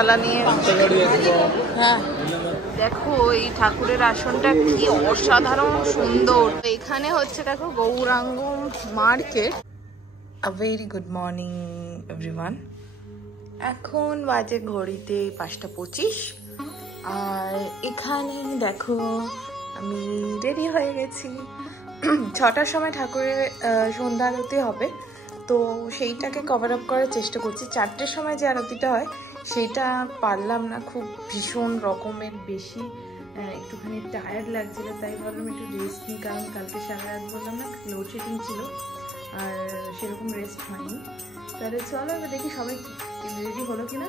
থালা নিয়ে। হ্যাঁ দেখো এই ঠাকুরের আসনটা কি অসাধারণ সুন্দর। এখানে হচ্ছে দেখো Gauranga market. A very good morning everyone. এখন বাজে ঘড়িতে 5:25 আর এখানে দেখো আমি রেডি হয়ে গেছি। 6টার সময় ঠাকুরের সন্ধ্যা আরতি হবে, তো সেইটাকে কভার আপ করার চেষ্টা করছি। 4টের সময় যে আরতিটা হয় সেইটা পারলাম না, খুব ভীষণ রকমের বেশি একটুখানি টায়ার্ড লাগছিল, তাই ভাবলাম একটু রেস্ট নিই, কারণ কালকে সারা রাত বললাম না লোডশেডিং ছিল আর সেরকম রেস্ট হয়নি। তাহলে চলো এবার দেখি সবাই রেডি হলো কিনা।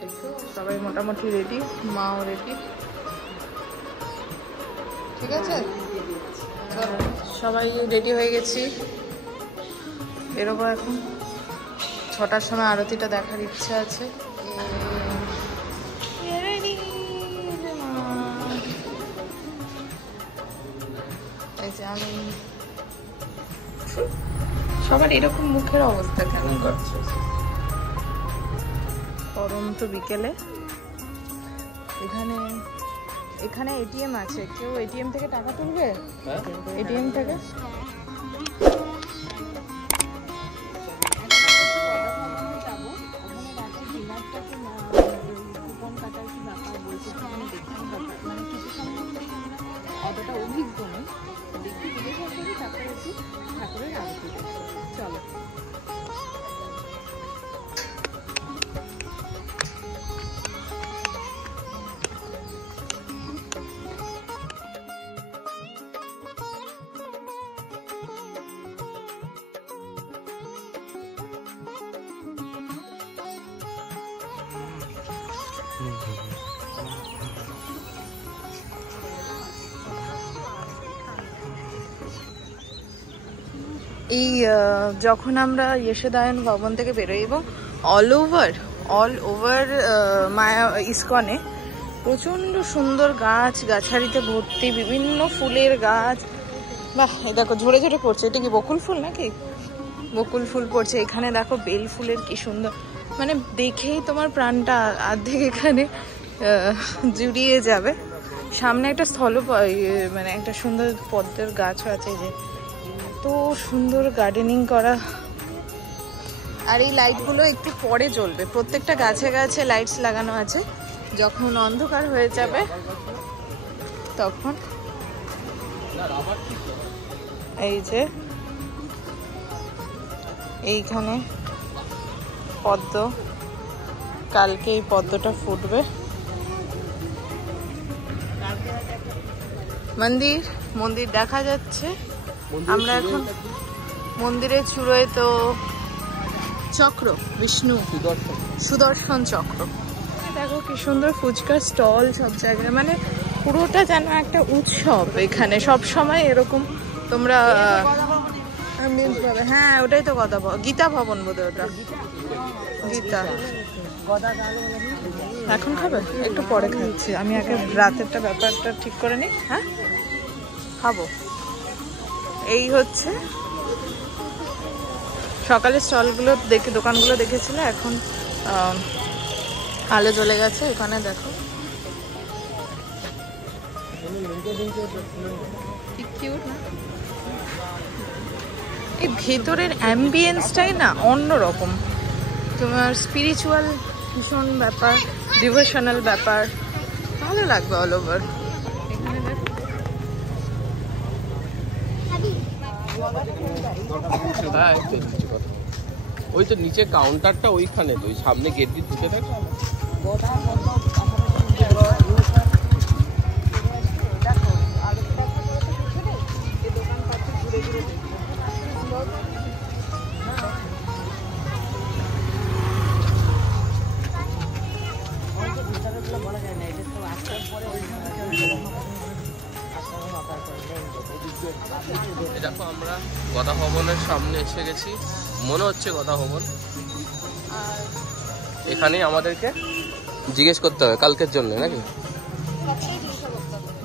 দেখো সবাই মোটামুটি রেডি, মাও রেডি, ঠিক আছে সবাই রেডি হয়ে গেছি, বেরোবো এখন। 6টার সময় আরতিটা দেখার ইচ্ছা আছে। আমি সবার এরকম মুখের অবস্থা কেন? গরম তো বিকেলে। এখানে এটিএম আছে, কেউ এটিএম থেকে টাকা তুলবে? এটিএম থেকে অতটা অভিজ্ঞ নেই, দেখি জিজ্ঞেস করি, তারপরে একটু ঠাকুরের আরতি দেখবো। চলো এই যখন আমরা ইয়েশোদায়ন ভবন থেকে বেরোই এবং অল ওভার মায়া ইস্কনে প্রচণ্ড সুন্দর গাছ গাছারিতে ভর্তি, বিভিন্ন ফুলের গাছ। বাহ, এই দেখো ঝরে ঝরে পড়ছে, এটা কি বকুল ফুল নাকি? বকুল ফুল পড়ছে। এখানে দেখো বেল ফুলের কি সুন্দর, মানে দেখেই তোমার প্রাণটা অর্ধেক এখানে জুড়িয়ে যাবে। সামনে একটা মানে একটা সুন্দর পদ্মের গাছও আছে, যে তো সুন্দর গার্ডেনিং করা। আর এই লাইটগুলো একটু পরে জ্বলবে, প্রত্যেকটা গাছে গাছে লাইটস লাগানো আছে। যখন অন্ধকার হয়ে যাবে তখন এই যে এইখানে পদ্ম, কালকে এই পদ্মটা ফুটবে। মন্দির দেখা যাচ্ছে। আমরা এখন মন্দিরের চূড়োয়, তো চক্র বিষ্ণু সুদর্শন চক্র। দেখো কি সুন্দর ফুচকার স্টল সব জায়গায়, মানে পুরোটা যেন একটা উৎসব এখানে সব সময় এরকম। তোমরা হ্যাঁ ওটাই তো কথা, গীতা ভবন বোধহয় ওটা, গীতা। এখন খাবে? একটু পরে খাচ্ছি, আমি আগে রাতেরটা ব্যাপারটা ঠিক করে নিই। হ্যাঁ খাবো। এই হচ্ছে সকালে স্টলগুলো দেখে, দোকানগুলো দেখেছিল, এখন আলো জ্বলে গেছে। এখানে দেখো কি কিউট না? এই ভেতরের অ্যাম্বিয়েন্সটাই না অন্যরকম, তোমার স্পিরিচুয়াল ভীষণ ব্যাপার, ডিভোশনাল ব্যাপার, ভালো লাগবে অল ওভার। ওই তো নিচে কাউন্টারটা ওইখানে, তো ওই সামনে গেট দিয়ে ঢুকে থাকে। দেখো আমরা গদা ভবনের সামনে এসে গেছি, মনে হচ্ছে গদা ভবন। এখানেই আমাদেরকে জিজ্ঞেস করতে হবে কালকের জন্য নাকি?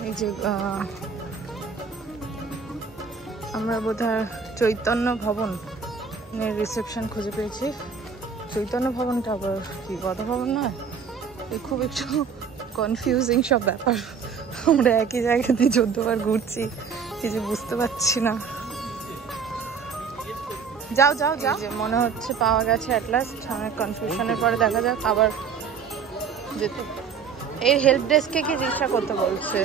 এই যে আমরা বোধহয় চৈতন্য ভবন রিসেপশন খুঁজে পেয়েছি। চৈতন্য ভবনটা আবার কি গদা ভবন নয়? খুব একটু কনফিউজিং সব ব্যাপার। আমরা একই জায়গাতে 14 বার ঘুরছি, কিছু বুঝতে পারছি না। যাও যাও যাও, মনে হচ্ছে পাওয়া গেছে অ্যাট লাস্ট। অনেক কনফিউশনের পরে দেখা যাক আবার যেতে। এই হেল্প ডেস্কে কি জিজ্ঞাসা করতে বলছে?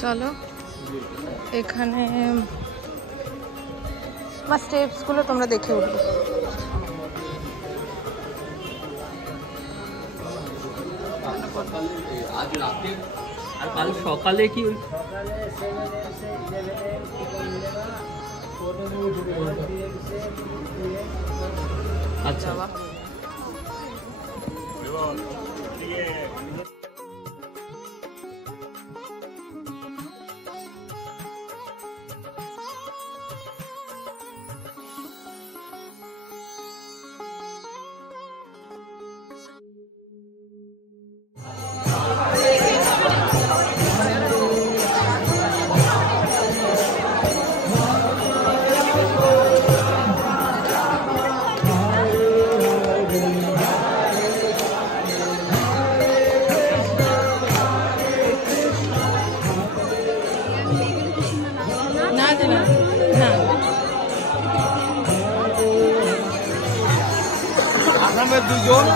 চলো এখানে স্টেপস গুলো তোমরা দেখে উঠবে। আর কাল সকালে কি আচ্ছা দুজন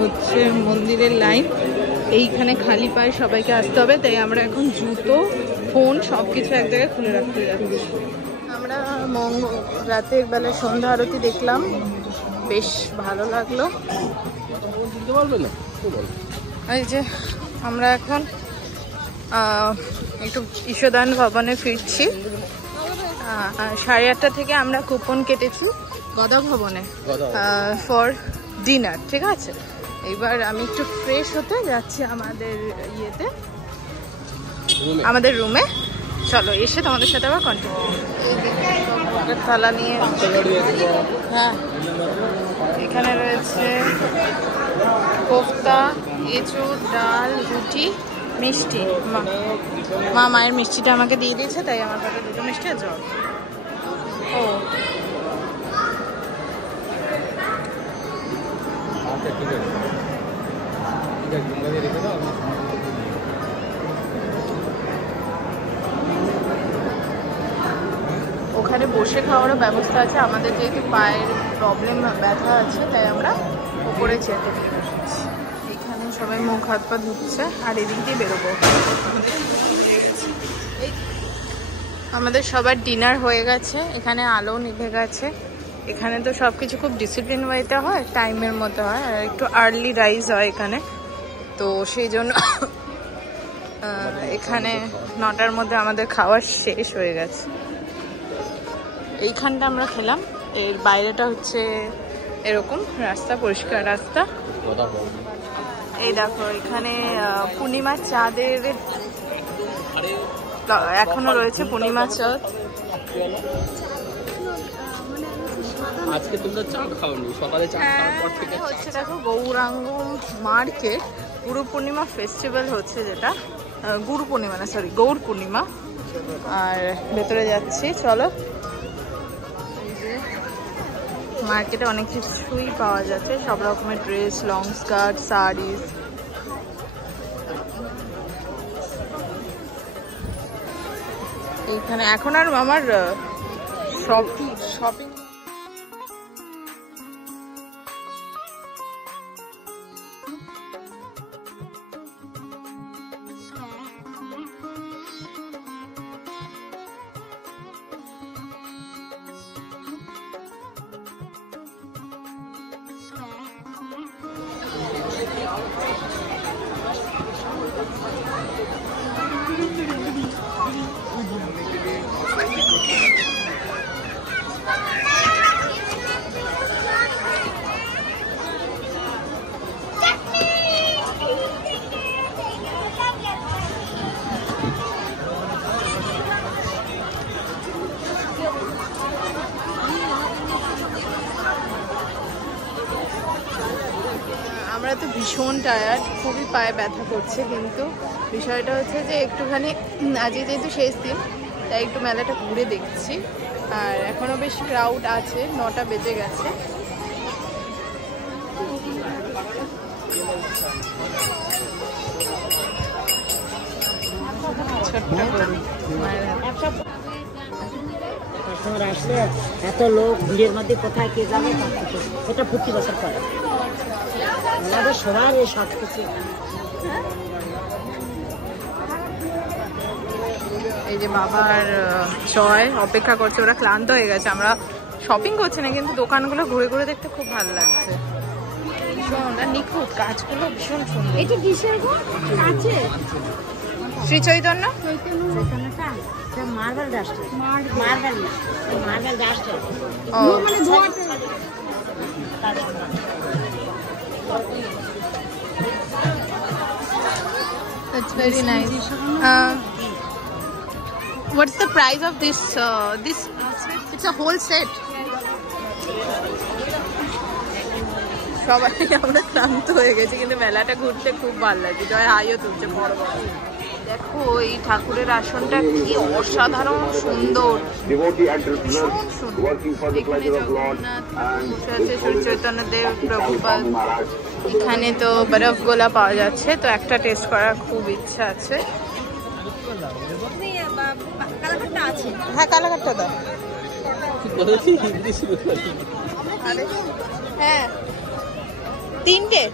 হচ্ছে মন্দিরের লাইন। এইখানে খালি পায়ে সবাইকে আসতে হবে, তাই আমরা এখন জুতো, ফোন সবকিছু এক জায়গায় খুলে রাখতে যাচ্ছি। আমরা রাতের বেলা সন্ধ্যা আরতি দেখলাম, বেশ ভালো লাগলো। এই যে আমরা এখন একটু ঈশ্বরদান ভবনে ফিরছি। 8:30 থেকে আমরা কুপন কেটেছি গদা ভবনে ফর ডিনার, ঠিক আছে? এবার আমি একটু ফ্রেশ হতে যাচ্ছি আমাদের ইয়েতে, আমাদের রুমে। চলো এসে তোমাদের সাথে আবার কন্টিনিউ। থালা নিয়ে, হ্যাঁ এখানে রয়েছে কোফতা, এঁচুড়, ডাল, রুটি, মিষ্টি। মা মায়ের মিষ্টিটা আমাকে দিয়ে দিয়েছে, তাই আমার কাছে 2টো মিষ্টি আর জল। ও ওখানে বসে খাওয়ারও ব্যবস্থা আছে। আমাদের যেহেতু পায়ের প্রবলেম, ব্যথা আছে, তাই আমরা উপরে চেয়ারটা নিয়ে বসেছি। এখানে সবাই মুখ হাত পা ধুচ্ছে আর এদিক দিয়ে বেরোবো। আমাদের সবার ডিনার হয়ে গেছে, এখানে আলো নিভে গেছে। এখানে তো সব কিছু খুব ডিসিপ্লিন ওয়েতে হয়, টাইমের মতো হয়, আর একটু আর্লি রাইজ হয় এখানে, তো সেই জন্য এখানে 9টার মধ্যে আমাদের খাওয়া শেষ হয়ে গেছে। এইখানটা আমরা খেলাম, এর বাইরেটা হচ্ছে এরকম রাস্তা, পরিষ্কার রাস্তা। এই দেখো এখানে পূর্ণিমার চাঁদের এখনো রয়েছে, পূর্ণিমা চাঁদ। আজকে তোমরা চা খাওনি, সকালে চা খাওয়ার পর থেকে হচ্ছে দেখো গৌরাঙ্গ মার্কেট গুরু পূর্ণিমা ফেস্টিভ্যাল হচ্ছে, যেটা গুরু পূর্ণিমা না, সরি গৌর পূর্ণিমা। আর ভেতরে যাচ্ছি, চলো। মার্কেটে অনেক কিছুই পাওয়া যাচ্ছে, সব রকমের ড্রেস, লং স্কার্ট, শাড়িজ। এইখানে এখন আর আমার শপিং ভীষণ টায়ার্ড, খুবই পায়ে ব্যথা করছে। কিন্তু বিষয়টা হচ্ছে যে একটুখানি আজকে যেহেতু শেষ দিন, তাই একটু মেলাটা ঘুরে দেখছি। আর এখনও বেশ ক্রাউড আছে, 9টা বেজে গেছে। কাস্টমার আসলে এত লোক ভিড়ের মধ্যে কোথায় কে যাবে, এটা প্রতি বছর করে আমাদের সবার এই সব কিছু। এই যে বাবার চয় অপেক্ষা করছে, ওরা ক্লান্ত হয়ে গেছে। আমরা শপিং করছি না, কিন্তু দোকানগুলো ঘুরে ঘুরে দেখতে খুব ভালো লাগছে। ভীষণ নিখুঁত কাজগুলো, ভীষণ সুন্দর। এটা কিসের গো আছে? শ্রী চৈতন্য চৈতন্যটা মার্বেল ডাস্ট, মার্বেল না, মার্বেল ডাস্ট। ও that's very nice. What's the price of this? It's a whole set. সবাই আমরা ক্লান্ত হয়ে গেছি, কিন্তু মেলাটা ঘুরতে খুব ভালো লাগছে। জয় হাইও তুলছে বড় বড়। দেখো এই ঠাকুরের আসনটা কি অসাধারণ সুন্দর, ভীষণ সুন্দর। এখানে জগন্নাথ বসে আছে, শ্রী চৈতন্য দেব, প্রভুপাদ। এখানে তো বরফ গোলা পাওয়া যাচ্ছে, তো একটা টেস্ট করার খুব ইচ্ছা আছে। হ্যাঁ, কালাকাটটা দাও। হ্যাঁ, 3টে।